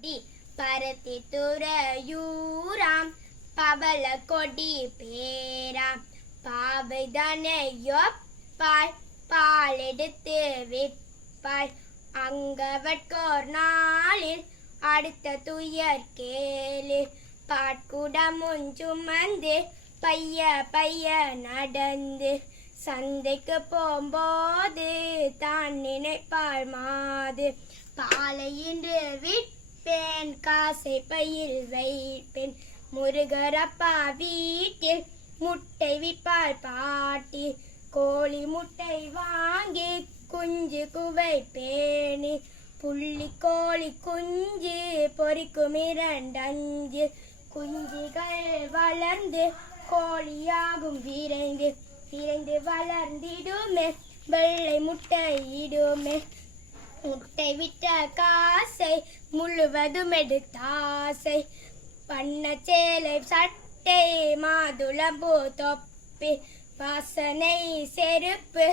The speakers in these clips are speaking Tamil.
கொடி பருத்தி துறையூராம் பவள கொடி பேராம் பாவைதனையொப்பாய் பால் எடுத்து விற்பாய் அங்கவட்கோர் நாளில் அடுத்த துயர் கேளு பாட்குடமுன் சுமந்து பைய பைய நடந்து சந்தைக்கு போம்போது தான் நினைப்பாள் மாது பாலை இன்று விற்பேன் காசை பையில் வைப்பேன் முருகரப்பா வீட்டில் முட்டை விற்பாள் பாட்டி கோழி முட்டை வாங்கி குஞ்சு குவை பேணி புள்ளி கோழி குஞ்சு பொறிக்கும் 2 குஞ்சுகள் வளர்ந்து கோழியாகும் விரைந்து விரைந்து வளர்ந்திடுமே வெள்ளை முட்டையிடுமே முட்டை விட்ட காசை முழுவதும் எடுத்தாசை பண்ண சேலை சட்டை மாதுளம்பூ தொப்பி வாசனை செருப்பு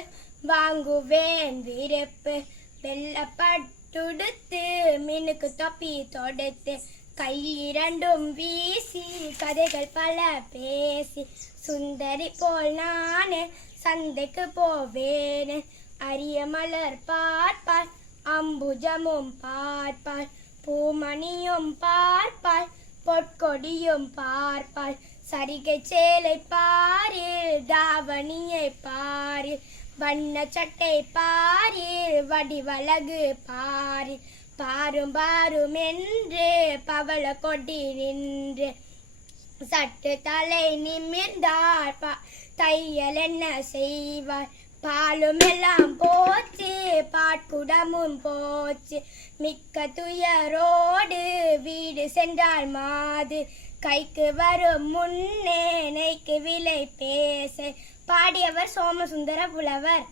வாங்குவேன் விருப்பு வெள்ளப்பட்டுடுத்து மினுக்கு தொப்பி தொடுத்து கை 2 வீசி கதைகள் பல பேசி சுந்தரி போல் நானே சந்தைக்கு போவேன் அரிய மலர் பார்ப்பாள் அம்புஜமும் பார்ப்பாள் பூமணியும் பார்ப்பாள் பொற்கொடியும் பார்ப்பாள் சரிகை சேலை பாரில் தாவணியை பாரில் வண்ண சட்டை பாரில் வடிவழகு பாரில் பாரும் பாரும் என்று பவள கொடி நின்று சட்டு தலை நிமிர்ந்தார் தையல் என்ன செய்வார் பாலும் எல்லாம் போச்சு பாட்குடமும் போச்சு மிக்க துயரோடு வீடு சென்றால் மாது கைக்கு வரும் முன்னே நெய்க்கு விலை பேச பாடியவர் சோமசுந்தர புலவர்.